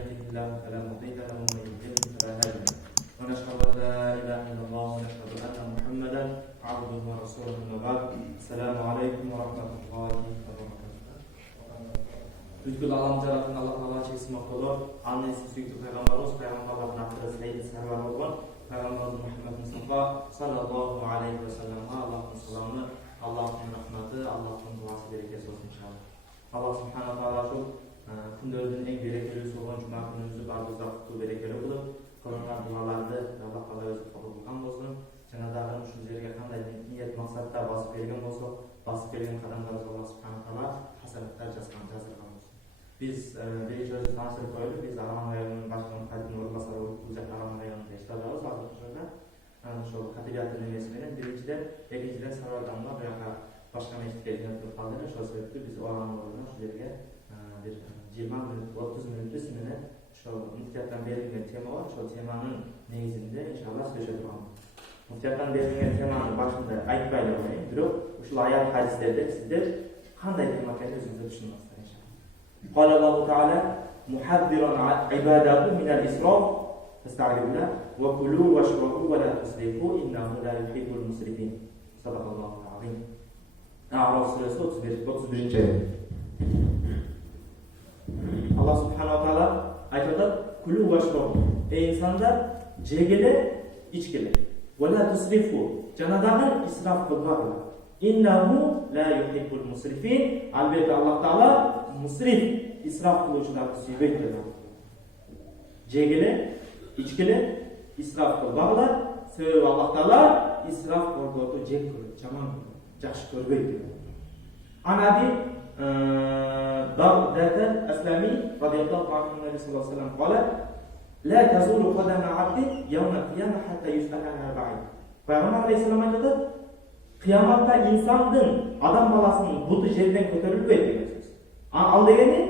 يهده الله فلا مضل له ومن يضلل فلا هادي له ونشهد أن لا إله إلا الله ونشهد أن محمدا عبده ورسوله أما بعد السلام عليكم ورحمة الله وبركاته. Бүткіл алам жаратын Аллах Тағала шексіз мақтаулы, аннесі сүйікті пайғамбарымыз, пайғамбарлардың авторы сайыды сарвар болған пайғамбарымыз Мұхаммад Мұстафа саллаллаху алейхи ва салламға Аллахтың саламы, Аллахтың рахматы, Аллахтың дұғасы берекесі болсын иншалла. Аллах субхана тағала сол күндердің ең берекелі болған жұма күнімізді барымызда құтты берекелі қылып, қылынған дұғаларды Аллах Тағала өзі қабыл қылған болсын. Жаңадағы үшін жерге қандай ниет мақсатта басып келген болса, басып келген қадамдарымыз Аллах субхана тағала хасанаттар жазған жаздырған. Biz birinci özü tanıştırıp koyduk. Biz Araman rayonunun başkanı Kadir Orbaşarı Uzak Araman rayonunda işlediyoruz. Arkadaşlarla şu katibiyat dinlemesinden birinciden, ikinciden Sarıardan'la veya başka meşgul edilip kaldığını şu sebeple biz o alanlarına şu yerine bir 20 minut, 30 minut üstüne şu muhtiyattan belirlenen tema var. Şu temanın negizinde inşallah söz ediyorum. Muhtiyattan belirlenen temanın başında ayıtmayla oynayın. Durup şu ayet hadislerde sizler kanday tema kendi özünüzde düşünmezsiniz. قال الله تعالى محذرا عباده من الإسراف فاستعذوا بالله وكلوا واشربوا ولا تسرفوا إنه لا يحب المسرفين صدق الله العظيم. A'raf suresi 31. ayet. Allah subhanahu wa ta'ala aytadi: "Kulu washrabu." Ey insanlar, jegile, ichgile. Wa la tusrifu. Janadan israf qilmanglar. İnnehu la yuhibbul musrifin. Albatta Allah Taala musrif, israf qiluvchilarni sevmaydi. Jegile, ichgile, israf qilmanglar. Sebebi Allah Taala israf qiluvchi jek ko'radi, jamon yaxshi ko'rmaydi. Anabi Dawud al-Aslami radhiyallohu anhu Nabi sallallohu alayhi vasallam qala: "La tazulu qadama 'abdin yawm al-qiyamah hatta yus'ala 'an arba'in." Peygamber Aleyhisselam aytadi: Kıyamatda insanın, adam balasının budu yerden kötörülmeydi degan söz. Al degeni,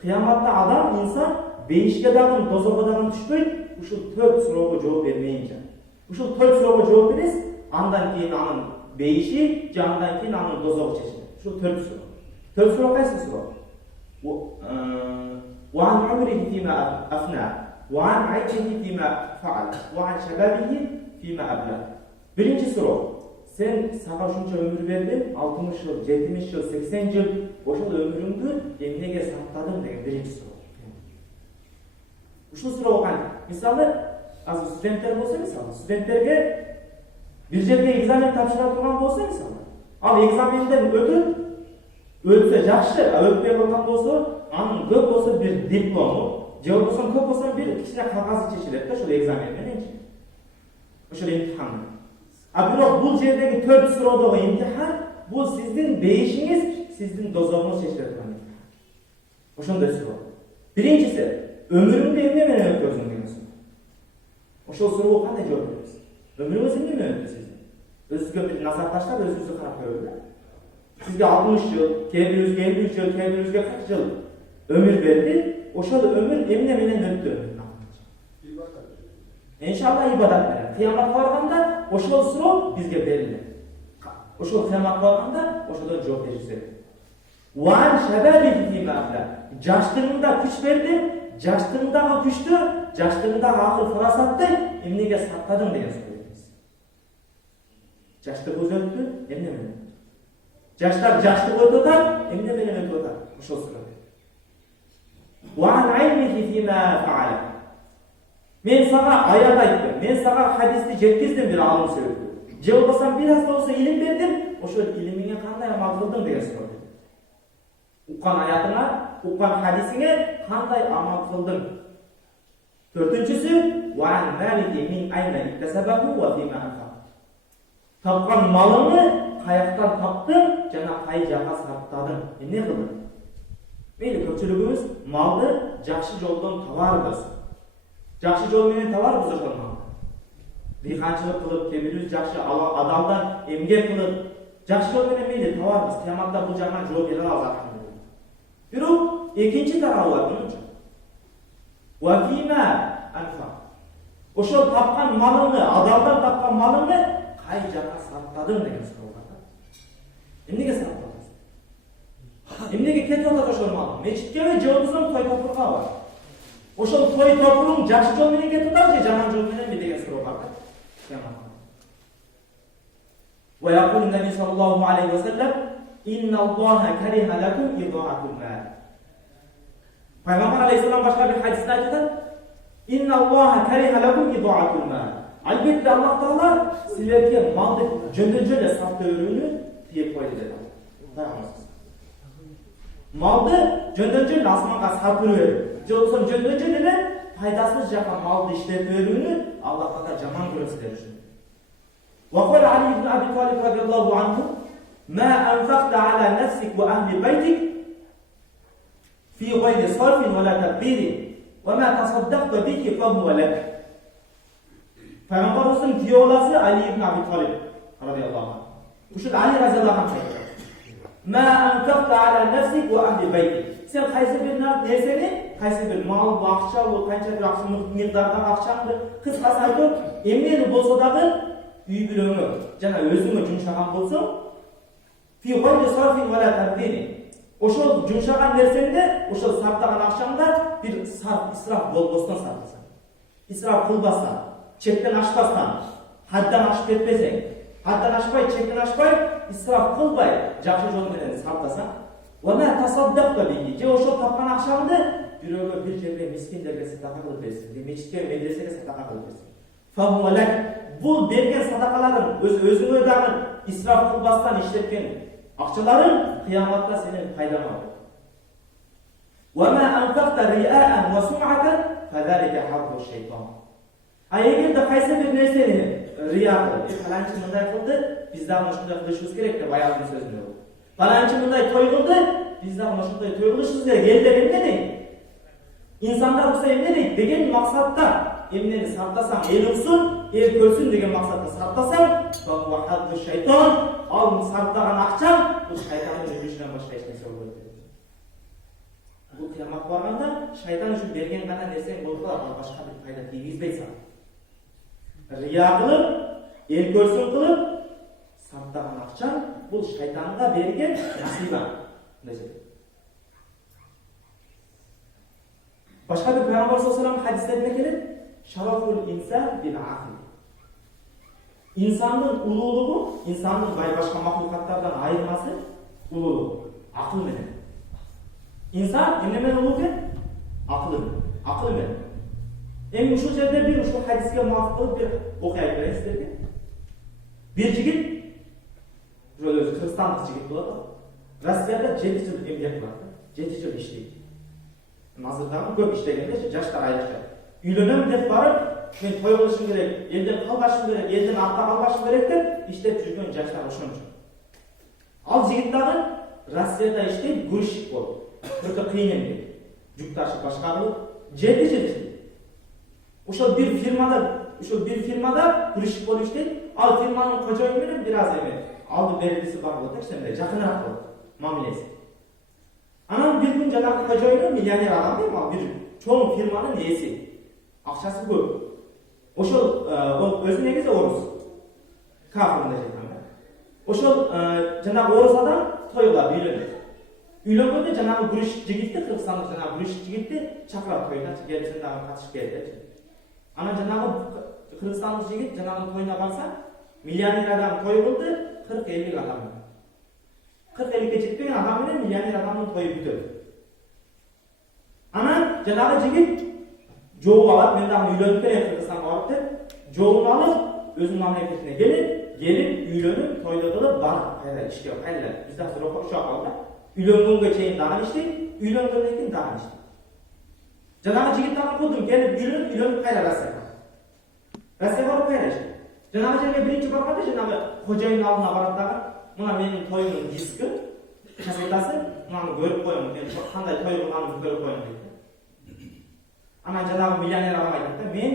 kıyamatda adam, insan beyişke dağın, dozoga dağın düşmeydi, uşul 4 soruğa cevap vermeyince. Uşul 4 soruğa cevap veririz, andan keyin anın beyişi, candan keyin anın dozoga çeşidi. Uşul 4 soru. 4 soru qaysi soru? وَعَنْ عُمْرِهِ فِيمَا أَفْنَى وَعَنْ عَيْشِهِ فِيمَا فَعَلَ وَعَنْ شَبَابِهِ فِيمَا أَبْلَى. Birinci soru. Sen sana şunca ömür verdin, 60 yıl, 70 yıl, 80 yıl, oşul ömrüngü emnege sarptadın degan birinci soru. Uşul soru okan. Misalı, az studentler bolsa misalı, studentlerge bir жерге экзамен тапшыра турган болса misalı. Ал экзаменден өтсө жакшы, өтпөй калган болсо, анын көп болсо bir диплому, же болбосо көп болсо bir кичине кагазы чечилет да, ошол экзамен менен. Ошол имтихан. Бирок бул жердеги 4 суроодогу имтихан бул сиздин бейишиңиз, сиздин дозогуңуз чечиле турган имтихан. Ошондой суроо. Биринчиси, өмүрүңдү эмне менен өткөрдүң деген суроо. Ошол суроого кандай жооп бересиз? Өмүрүңүз эмне менен өттү сиздин? Өзүңүзгө бир назар таштап өзүңүздү карап көрүңүз. Sizge 60 yıl, kendinizge 53 yıl, kendinizge kaç yıl ömür verdi. Oşol ömür emne menen öttü. İnşallah ibadat veren. Kıyamat varganda oşol suro bizge verilir. Oşol kıyamat varganda oşolda cevap verirse. Wan şababihi fîmâ aflâ. Jaşlığında güç verdi, jaşlığındağı güçtü, jaşlığındağı akıl farasatты emnege sattadın degan söyleyiniz. Jaşlık öz öttü, emne menen. Jaşlar jaşlık ötüyor, emne menen ötüyor. Oşol suro. Wan ilmihi fîmâ fe'ala. Men sana ayat ayttım, men sana hadisni jetkizdim bir alım söyledi. Je bolbosam biraz da olsa ilim berdim, oşol ilimiňe kanday amal kıldың degan so'radi. Uqqan ayatına, uqqan hadisine kanday amal kıldың. Dördüncüsü, wa an malihi min ayna iktasabahu wa fima anfaq. Tapkan malını kayaktan taptın, jana kay jaka sarptadın. Ne kıldın? Meyli köpçülüğümüz malды жақсы жолдон табарбыз. Жақсы жол менен табарбыз ошол малды. Дыйканчылык кылып, кээ-бирибиз жакшы адалдан эмгек кылып, жакшы жол менен мейли табарбыз. Кыяматта бул жагынан жооп бере алабыз. Бирок экинчи тарабы бар мынча. Ва фима анфақ. Ошол тапкан малыңды, адалдан тапкан малыңды кай жака сарптадың деген суроо бар. Эмнеге сарптадың? Эмнеге кетип атат ошол мал? Мечитке же болбосо той топурга бар. Ошол той топурун жакшы жол менен кетип атабы же жаман жол мененби деген суроо бар да. Ва якул Наби саллаллаху алейхи ва саллям инна Аллаха кариха лакум идоатул мал. Пайгамбар алейхиссалам башка бир хадисте айтат: инна Аллаха кариха лакум идоатул мал. Албетте Аллах Таала силерге малды жөндөн эле сатып өрүүнү тиеп койду dedi. Малды жөндөн эле асманга сатып өрүү, же болбосо жөндөн эле пайдасыз жакка малды иштетип өрүүнү Аллах Таала жаман көрөт силер үчүн. وقال علي بن أبي طالب رضي الله عنه ما أنفقت على نفسك وأهل بيتك في غير صرف ولا تبذير وما تصدقت به فهو لك. Peygamberimizin kuyovlasi Ali ibn Abi Talib radıyallahu anh. Uşul Ali radıyallahu anh aytadi. Ma anfaqta ala nafsik ve ahli beytik. Sen qaysi bir narsani, qaysi bir mal, akça, qancha bir akça miqdordagi akçаңды qisqasi aytib, emneni bolsa dagı үй бүлөңө жана өзүңө жумшаган болсоң, fi ghayri sarfin wala tabdil. Ошол жумшаган нерсеңде, ошол сарптаган акчаңда бир сарп, исраф болбостон сарптасаң. Исраф кылбастан, чектен ашпастан, haddan ашып кетпесең, haddan ашпай, чектен ашпай, исраф кылбай, жакшы жол менен сарптасаң, wa ma tasaddaqta bihi. Же ошол тапкан акчаңды бирөөгө бир жерге мискиндерге садака кылып берсең, мечитке, медресеге садака кылып берсең. Fa huwa lak. Бұл берген садақаларың, өзіңе дагы исраф кылбастан иштеткен акчаларың кыяматта сенин пайдаңа болот. Ва ма анфақта риаан ва сум'атан фазалика хаббу шайтан. Эгерде кайсы бир нерсени рия кылып, фаланчы мындай кылды, биз дагы ушундай кылышыбыз керек деп аягын сөзүнө болот. Фаланчы мындай той кылды, биз дагы ошондой той кылышыбыз керек. Элдер эмне дейт? İnsanlar bu emne deyt деген максатта эмнени сактасаң эл уксун, эл көрсүн деген максатта сактасаң, ва хадду шайтан, ал сактаган акчаң бул шайтандын үлүшүнөн башка эч нерсе болбойт. Бул кыямат барганда шайтан үчүн берген гана нерсең болуп калат, ал башка бир пайда тийгизбейт сага. Рия кылып, эл көрсүн кылып сактаган акчаң бул шайтанга берген насыйба. Başka bir Peygamber sallallahu aleyhi ve sellem hadislerine gelir. Şaraful insan bil akıl. İnsanın ululuğu, insanın başka mahlukatlardan ayırması ululuğu. Akıl menen. İnsan emnemen ululuğu? Akıl menen. En şu yerde bir şu hadisке muvaffak bir okuyayım ben sizlerge. Bir jigit, böyle Hristiyan jigit болады. Rossiyada 7 yıl emniyet var. 7 yıl işleydi. Nazırdan көп иштегенде жаштар айрыкча. Үйлөнөм деп барып, мен той кылышым керек, элден калбашым керек, элден артта калбашым керек деп иштеп жүргөн жаштар ошончу. Ал жигит дагы Россияда иштеп, грузчик болуп, өтө кыйын эмне. Жүк ташып башка кылып, 7 жыл иштейт. Ошол бир фирмада грузчик болуп иштейт. Ал фирманын кожоюну менен бир аз эме, алды берилиси бар болот, кичине жакыныраак болот мамилеси. Анан bir gün жанагы кожоюну миллионер адам дейм, ал бир чоң фирманын ээси. Акчасы көп. Ошол өзү негизи орус. Кафырында жаткан. Ошол жанагы орус адам той кылат, үйлөнөт. Үйлөнгөндө жанагы грузчик жигитти, Кыргызстандык жанагы грузчик жигитти чакырат тойуна, келсин дагы катышып кел деп. Анан жанагы Кыргызстандык жигит жанагы тойуна барса, миллионер адам той кылды, 40-50 адам. 40-50 жетпеген адам менен миллионер адамдын тою бүтөт. Анан жанагы жигит жооп алат, мен дагы үйлөнүп келем Кыргызстанга барып деп, жообун алып, өзүнүн мамлекетине келип үйлөнүп, тойду кылып, барып кайра ишке кайра. Биз дагы ошо акалда үйлөнгөнгө чейин дагы иштейт, үйлөнгөндөн кийин дагы иштейт. Жанагы жигит дагы кудум келип үйлөнүп кайра Россияга. Россияга барып кайра иштейт. Жанагы жерге биринчи барганда жанагы кожоюнун алдына барат дагы, мына менин тоюмдун диски, кассетасы, мынаны көрүп коюң, мен кандай той кылганымды көрүп коюң дейт. Анан жанагы миллионер адам айтат да, мен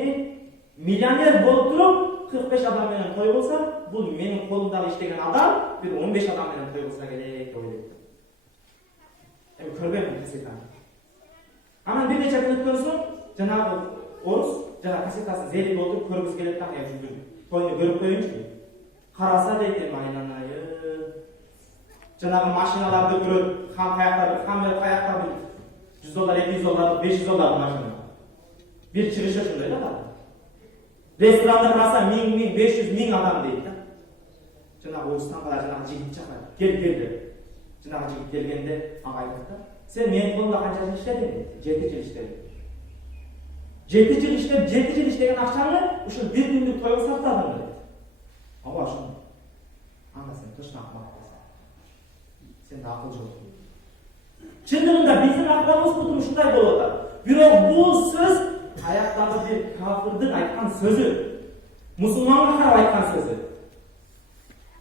миллионер болуп туруп 45 адам менен той кылсам, бул менин колумдагы иштеген адам бир 15 адам менен той кылса керек деп ойлойт. Эми көрбөйм кассетаны. Анан бир нече күн өткөн соң жанагы орус жана кассетасын зерик болуп көргүсү келет да, эми тойну көрүп коеюнчу. Караса дейт, айнанайы. Жанагы машиналарды көрөт, хам каяктар $100, $200, $500 машина. Bir çıkışı şunday da var. Restoranda karasa 500 adam deydi da. Жана Оğuzстанға жана жигит чакырат. Келди. Жана жигит келгенде ага айтат да. Sen menин колумда канча жыл иштедиң? 7 жыл иштедим. 7 жыл иштеп, 7 жыл иштеген акчаны ушул бир күндүк тойго сартадым дейт. Ага ошону. Анда сен точно акмаксың. Сенде акыл жок. Чындыгында биздин акыбыбыз бутум ушундай болуп атат. Бирок бул сөз аяктагы бир кафирдин айткан сөзү. Мусулманга карап айткан сөзү.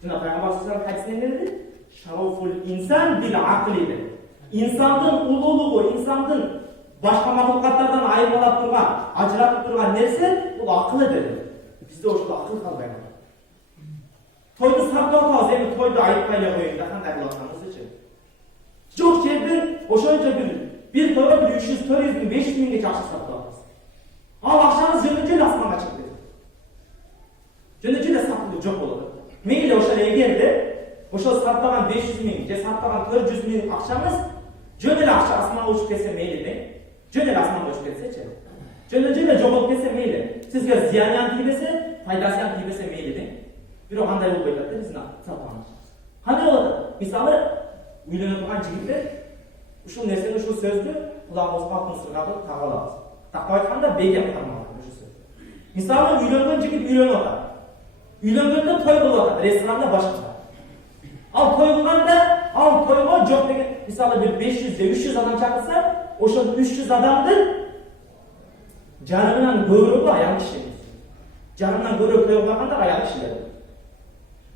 Жана Пайгамбар саллаллаху алейхи ва саллям хадисинде шарафул инсан бил акли. İnsandın ululuğu, insandın başka mahlukatlardan ayrılap durgan, ajratып durgan nerse bu akıllıdır. Bizde o akıl kalmayın. Toydu sarıp atağız, emin toydu ayıpmayla koyun, da kanday bulatsanız için. Çok yerden, oşonca bir toyda bir 300-400 bin, 500 bin geç akşı sarıp atağız. Al akşamız jönüncüyle asmana çıktı. Jönüncüyle saklı çok olur. Meyle oşal egerde, oşal sarıplagan 500 bin, sarıplagan 400 bin akşamız Jönel akça asmana uçup kese meyli mi? Jönel asmana uçup kese çe. Jönel jogolup kese meyli. Sizge ziyanyan tibese, faydasyan tibese meyli mi? Bir o kanday olup aytattı, bizin satmanız. Kanday oladı? Misalı, uylanıp turgan jigitler, uşul nerseni, uşul sözdü, kulağımızga altın sırgabı tağalabız. Taqpa aytkanda beygen karmalı, uşul söz. Misalı, uylangan jigit uylanıp atar. Uylanğanda toy bolup atar, restoranda başka. Al toy bulganda, al toyga jok degen, misalı bir 500-300 adam çakırsa, oşol 300 adamdın jarımынан көбүрөөгү аял киши. Jarımынан көбүрөөк toy кылганда аял кишилер.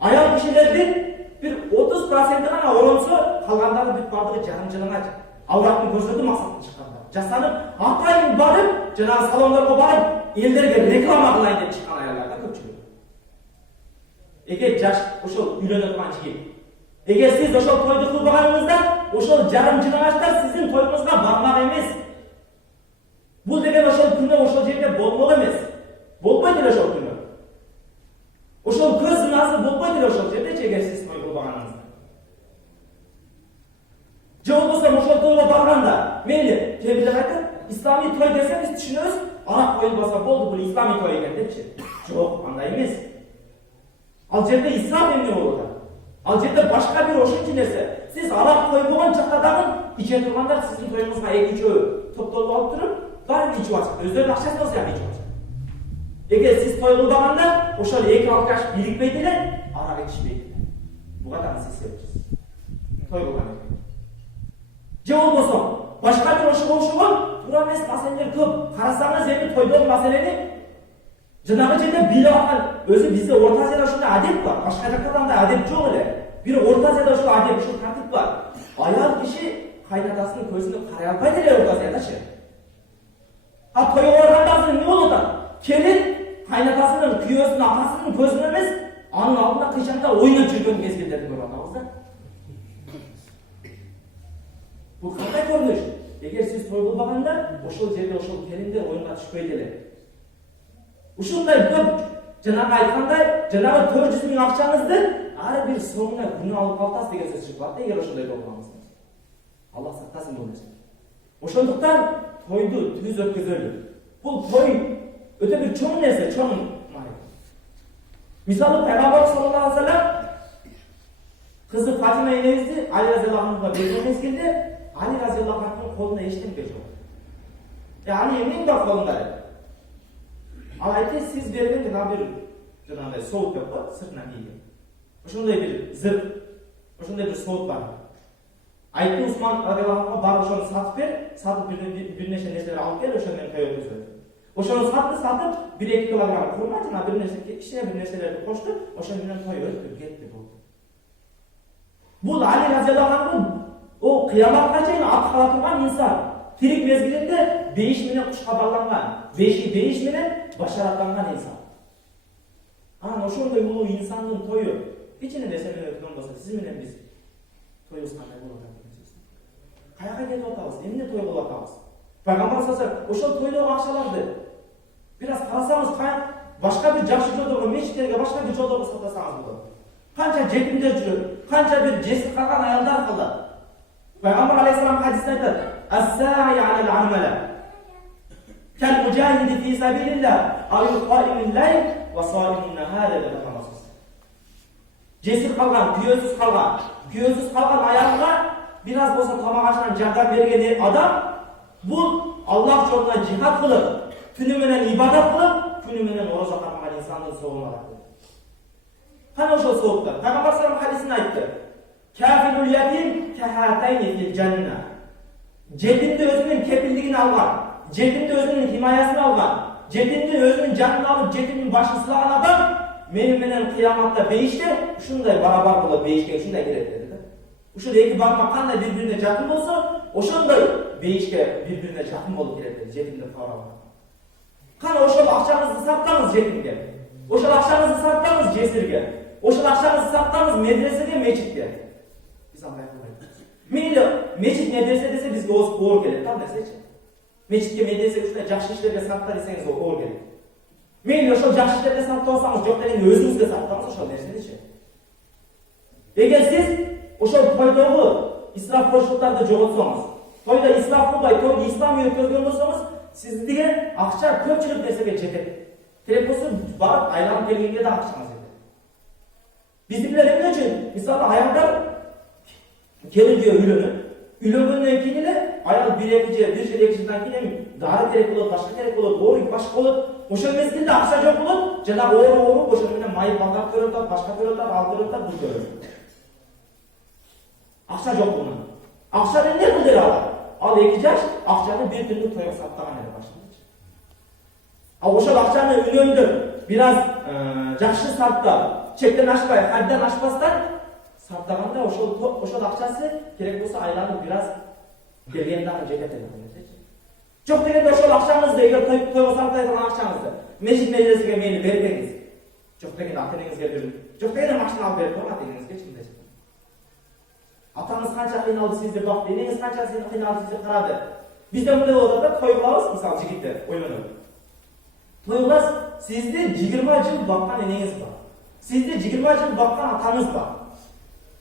Аял кишилердин bir 30% гана оронсо, калгандары бүт бардыгы жарым жылыңа авраттын көрсөтүү максатында чыккандар. Жасанып, атайын барып, жанагы салондорго барып, элдерге реклама кылайын деп чыккан аялдар да көпчүлүк. Эгер жаш ошол үйлөнө турган жигит Eğer siz oşol toydu kılbağanınızda, oşol jarım jınaçlar sizin toyunuzga barmak emez. Bu degen oşol günde oşol jerde bolmok emez. Bolboydu oşol günü. Oşol köz zınası bolboydu oşol jerde eğer siz toy kılbağanınızda. Je bolbosa oşol toyga barganda, meyli, kebirler aytат, İslami toy dese biz düşünürüz, arak koyulbasa boldu bu İslami toy eken depçi. Jok, андай emez. Al jerde İslam emni bolot. Al жерде başka bir oşunçu nerse, siz alap koyduğun çakadağın içe turganlar sizin toyunuzga 2-3 topluluğu alıp durup, bari içi açık. Özlerinin akşası olsa yani içi açık. Eğer siz toy kılbağanda, oşal 2-6 yaş birikmeydiler, ara geçişmeydiler. Bu kadar siz seveceksiniz. Toy kılbağında. Je olmasa, başka bir oşuğun, bura mes meseleler köp. Karasanız emin toyduğun meseleni, Janağı жерде билеп аткан өзү бизде Орта Азияда ушундай адеп бар. Башка жактарда андай адеп жок эле. Бир Орта Азияда ушул адеп, ушул тартип бар. Аял киши кайнатасынын көзүнө карай албайт эле Орта Азиядачы. А тойго барганда азыр эмне болуп атат? Келин кайнатасынын, күйөөсүнүн, атасынын көзүнө эмес, анын алдында кыйчакта ойноп жүргөн мезгилдерди көрүп атабыз да. Бул кандай көрүнүш? Эгер сиз той кылбаганда, ошол жерде ошол келиндер оюнга түшпөйт эле. Ушундай көп жанагы айткандай, жанагы 400 миң акчаңызды ар бир сомуна күнү алып калтасыз деген сөз чыгып атты, эгер ошондой болсоңуз. Аллах сактасын бул нерсе. Ошондуктан тойду түз өткөзөлү. Бул той өтө бир чоң нерсе, чоң. Мисалы Пайгамбар саллаллаху алейхи ва саллям кызы Фатима энебизди Али разияллаху анхуга берген мезгилде, Али разияллаху анхунун колунда эчтеке жок. Али эмне бар колунда? Ал айтты, сиз берген жанагы соут деп коет, сыртынан кийген. Ошондой бир зырт, ошондой бир соут бар. Айтты Усман радиаллаху анху бар ошону сатып бер, сатып бир нече нерселер алып кел, ошону менен той өткөзөт. Ошону сатып 1-2 килограмм курма жана бир нерсе, кичине бир нерселерди кошту, ошону менен той өткөп кетти болду. Бул Али радиаллаху анху о кыяматка чейин ат кала турган инсан. Тирик мезгилинде бейиш менен кушка байланган, бейиш менен башаратланган инсан. Анан ошондой улуу инсандын тою кичине нерсе менен өткөн болсо, сиз менен биз тоюбуз кандай болот деген сөз. Каяка кетип атабыз, эмне той кылып атабыз? Пайгамбар саллаллаху ошол тойдогу акчаларды бир аз карасаңыз, башка бир жакшы жолдорго, мечиттерге, башка бир жолдорго сатасаңыз болот. Канча жетимдер жүрөт, канча бир жесир калган аялдар калат. Пайгамбар алейхиссалам хадисте айтат: "Ас-са'i 'алал-амала Kel mücahidi fi sabilillah avil qaimil layl ve saimun nahar dedi Peygamberimiz. Cesur kalgan, kuyosuz kalgan ayağına biraz da olsa tamak aşınan cevap vergen adam bu Allah yolunda cihat kılıp, tünümenen ibadet kılıp, tünümenen oruç tutmagan insanın soğuğuna bakıyor. Hani o şey soğukta? Peygamber sallallahu aleyhi ve sellem hadisini aytdı. Kafirul yatim kehatayni fil cennet. Cebinde özünün kepilliğini algan, cebinde özünün himayasını algan, cebinde özünün canını alıp cebinin başını sılagan adam menimenen kıyamatta beyişte şunday barabar bulup beyişke şunday girer dedi. Uşul eki barmak kanday birbirine jakın bolsa, oşonday beyişke birbirine jakın bolup girer dedi. Cebinde para var. Kana oşol akçanızı sattanız cebinde. Oşol akçanızı sattanız cesirge. Oşol akçanızı sattanız medresege, meçitge. Biz anlayalım. Meyli meçit medrese dese bizge oğur gelir. Tam desece. Meçitke medrese şunday jakşı işlerge sattar deseniz oğur gelir. Meyli oşol jakşı işlerge sattı olsanız yok degende özünüzge sattanız oşol nerseniçe. Eger siz oşol toydoğu israf koşuluklarda jogotsanız, toyda israf kılbay, toyda İslam ötközgөн bolsanız, siz degan akça köpçülük nesege жетет. Керек болса барып айланып келгенге de акчаңыз жетет. Bizimkiler emне үчүн? Мисалы аялдар келинге үйлөнөт. Үйлөнгөндөн кийин эле аял 1-2 жылдан кийин дары керек болот, башка керек болот, оор башка болот. Ошол мезгилде акча жок болот, жана оор ошол менен май балдап төрөтөт, башка төрөтөт, ал төрөтөт, бул төрөтөт. Акча жок мунун. Акчаны эмне кылдыр ал 2 жаш акчаны bir күндүк тойго саттаган эле башында. Ал ошол акчаны үнөндүр, бираз жакшы сарптап, чектен ашпай, haddan ашпастан сартаганда ошол акчасы керек болсо айланып бираз келген дагы жетет эле. Жок дегенде ошол акчаңызды эгер тойго сартайдыган акчаңызды мешит медресеге мени бербеңиз. Жок дегенде ата-энеңизге берип, жок дегенде машина алып берип койгон ата-энеңизге чындап. Атаңыз канча кыйналды сизди бакты, энеңиз канча кыйналды сизди карады. Бизде мындай болот да, той кылабыз, мисалы жигиттер ойлонот. Той кыласыз, сизди 20 жыл баккан энеңиз бар. Сизди 20 жыл баккан атаңыз бар.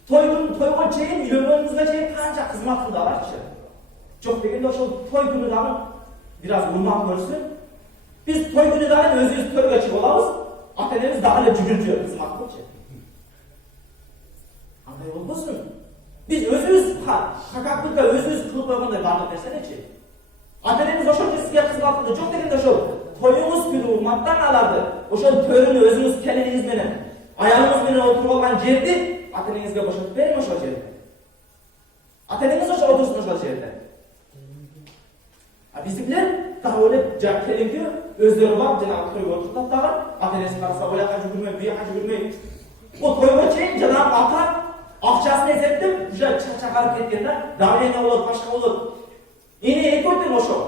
Тойго чейин үйлөнгөнүңүзгө чейин канча кызмат кылды аларчы. Жок дегенде ошол той күнү дагы бираз урмат көрсүн. Биз той күнү дагы өзүбүз төргө чыгып алабыз, ата-энебиз дагы эле жүгүрүп кызмат кылчу. Андай болбосун. Biz özümüz hakaklıkla özümüz kılıp koyğanday bardıq dersene-çi. Ata-enemiz oşol sizge kızmat kıldı. Jok degende oşol toyuңuz günü urmattan alardı. Oşol törünü özünüz keliniңiz menen, ayağınız menen oturup algan жерди ата-энеңизге boşaltıp berin oşol жерди. Ата-энеңиz oşol otursun oşol жерде. Bizimkiler daha öyle kelinki özleri var, Cenab-ı toyga oturtap dagı, ata-enesi karasa oyaka jugurmay, buyaka jugurmay. O toyga çeyin Cenab-ı ata акчасын эсептеп, уже чакарып кеткен да, давление болот, башка болот. Эне экөтүн ошол.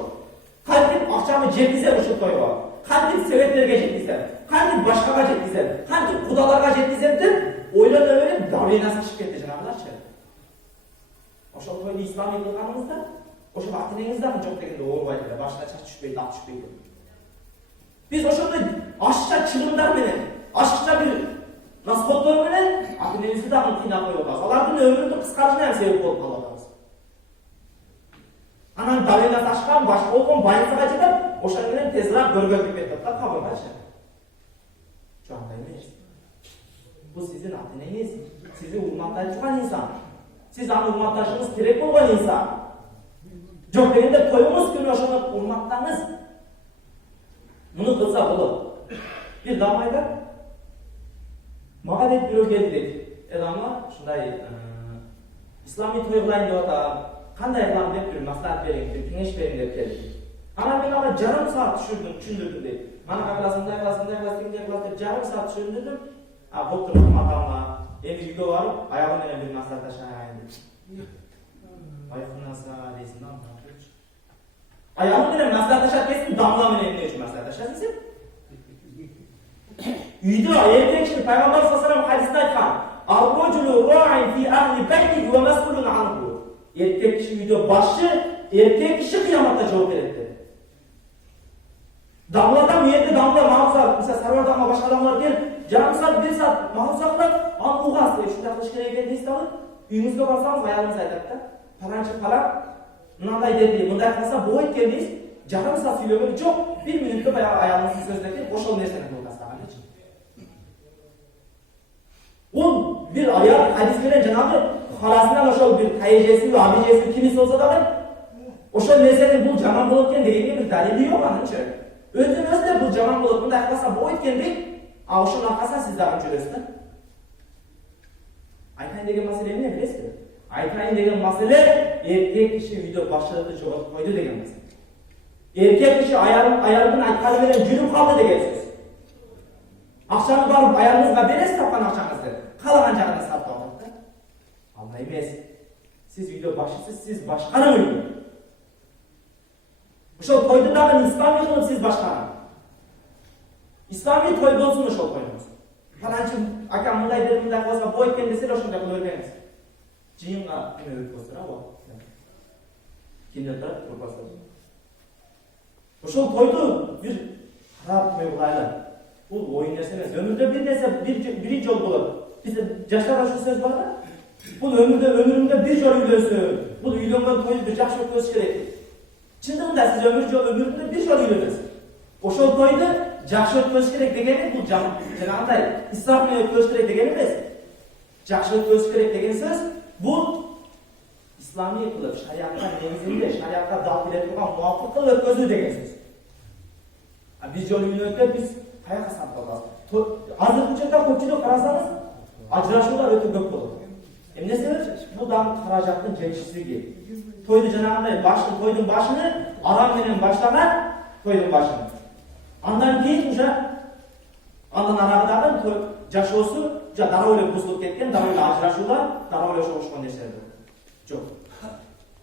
Кантип акчаны жеткизем ошол тойго. Кантип себептерге жеткизем, кантип башкага жеткизем, кантип кудаларга жеткизем деп ойлоно берип давление ашып кетти жанагыларчы. Ошол тойду исламий кылганыбызда, ошол ата-энеңиз дагы жок дегенде оорубайт эле, башына чач түшпөйт, ак түшпөйт. Биз ошондой ашыкча чыгымдар менен, ашыкча бир расходтор менен ата-энемизди дагы кыйнап коюп атабыз. Алардын өмүрүнүн кыскарышына себеп болуп калып атабыз. Анан давление ташкан, башка болгон больницага жетип, ошол менен тезирээк көргөзүп кетип атат кабыргачы. Жок эмес. Бул сиздин ата-энеңиз, сизди урматтай турган инсан. Сиз аны урматташыңыз керек болгон инсан. Жок дегенде тоюңуз күнү ошону урматтаңыз. Муну кылса болот. Бир дамайда мага деп бирөө келди дейт. Адамга ушундай исламий той кылайын деп атам. Кандай кылам деп бир маслихат бериң, бир кеңеш бериң деп келди. Анан мен ага жарым саат түшүндүрдүм дейт. Мана кыласыңдай деп жарым саат түшүндүрдүм. Болуптур атамга эми үйгө барып, аягы менен бир маслихатташайын деп. Байкунаса дейсиң да. Аягы менен маслихатташат десин, дамла менен эмне үчүн маслихатташасың сен? Үйдө эркек киши Пайгамбар саллаллаху алейхи ва саллям хадисте айткан: "Ал-раджулу ра'ин фи ахли байтиhi ва мас'улун анху." Эркек киши үйдө башчы, эркек киши кыяматта жооп берет dedi. Damladan uyende damla mağaza, mesela sarvardanma başka adamlar gelip, yarım saat, 1 saat mağaza kılap, an uğaz diye şunda kılış gereken deyist alıp, uyumuzda barsanız ayağımız aydak da, palançı falan, mınanday dedi, mınday kalsa boğayıp geldeyiz, жарым саат сүйлөгөн жок, 1 мүнөттө баягы аялыңыздын сөзүнө келип ошол нерсени кылып тастаган. Ол бир аял хадис менен жанагы халасынан ошол бир тайжеси, абижеси кимиси болсо дагы ошол нерсени бул жаман болот экен дегенге бир далили жок анынчы. Өзүнө бул жаман болот, мындай кылсам болот экен дейт. А ошонун аркасынан сиз дагы жүрөсүз да. Айтайын деген маселе эмне билесизби? Айтайын деген маселе эркек киши үйдө башчылыкты жоготуп койду деген маселе. Эркек киши аялдын айтканы менен жүрүп калды деген сөз. Акчаны барып аялыңызга бересиз, тапкан акчаңызды каалаган жагына сарптап алат да. Андай эмес. Сиз үйдө башчысыз, сиз башкарың үйдө. Ошол тойду дагы ислами кылып сиз башкарың. Ислами той болсун ошол тойуңуз. Фаланчы акам мындай дер мындай кылса болот экен десе ошондой кыла бербеңиз. Жыйынга эме өткөздөр а бул. Кимдер турат турбаса. Ошол тойду бир карап кой кылайлы. Бул оюн нерсе эмес. Өмүрдө бир нерсе бир жол болот. Бизде жаштарда ушул сөз бар да. Бул өмүрүңдө бир жолу үйлөнсөң, бул үйлөнгөн тойду жакшы өткөзүш керек. Чындыгында сиз өмүрүңдө бир жолу үйлөнөсүз. Ошол тойду жакшы өткөзүш керек дегени бул жанагындай исраф менен өткөзүш керек деген эмес. Жакшы өткөзүш керек деген сөз бул ислами кылып, шариатка негизинде, шариатка дал келе турган муафык кылып өткөзүү деген сөз. А бир жолу үйлөнгөндө биз каяка сакталабыз? Азыркы учурда көпчүлүк карасаңыз, ажырашуулар өтө көп болот. Эмне себеп? Бул дагы каражаттын жетишсиздиги. Тойду жанагындай тойдун башыны арам менен баштаган тойдун башын. Андан кейін андан арагыдагы жашоосу дароо эле бузулуп кеткен, дароо эле ажырашуулар, дароо эле ошошкон нерселер жок.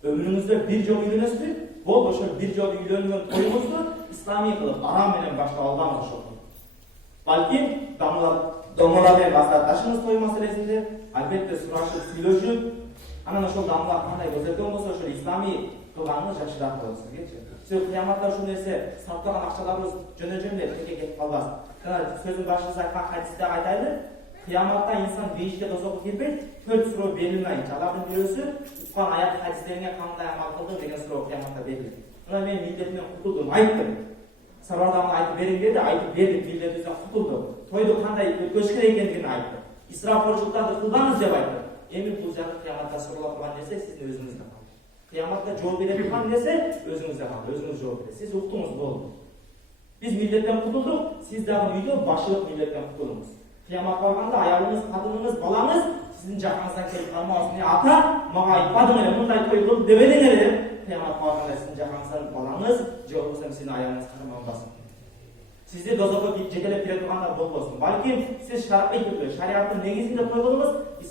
Өмүрүңүздө бир жолу үйлөнөсүзбү? Болду, ошол бир жолу үйлөнгөн тоюңузду ислами кылып, арам менен баштап албаңыз ошол. Балким домалар менен башташыңыз той маселесинде, албетте сурашып, сүйлөшүп, анан ошол дамлар кандай көзөткөн болсо, ошол ислами кылганыңыз жакшыраак болот сизге. Сөз кыяматта ушул нерсе сактаган акчаларыбыз жөнө-жөн эле текке кетип калбасын. Жана сөзүн башында айткан хадисте айтайлы, кыяматта инсан бейишке дозокко кирбейт, 4 суроо берилмейт. Алардын бирөөсү уккан аят хадистерине кандай амал кылдың деген суроо кыяматта берилет. Мына мен милдетимден кутулдум, айттым. Сарбардамга айтып бериң деди, айтып бердик, милдетибизден кутулдук. Тойду кандай өткөзүш керек экендигин айттым. Исрафчылыктарды кылбаңыз деп айттым. Эми бул жагы кыяматта суроо турган нерсе сиздин өзүңүздө. Кыяматта жол бере турган нерсе өзүңүздө калды, өзүңүз жол бересиз. Сиз уктуңуз болду. Биз милдеттен кутулдук, сиз дагы үйдө башчылык милдеттен кутулуңуз. Кыямат барганда аялыңыз, кадыныңыз, балаңыз сиздин жакыңыздан келип калмасын. Ата, мага айтпадың эле, мындай той кыл дебедиң эле деп, кыямат барганда сиздин жакыңыздан балаңыз же болбосо сиздин аялыңыз карманбасын. Сизди дозокко жетелеп кире тургандар болбосун. Балким сиз шаркый түрдө, шариаттын негизинде той кылыңыз,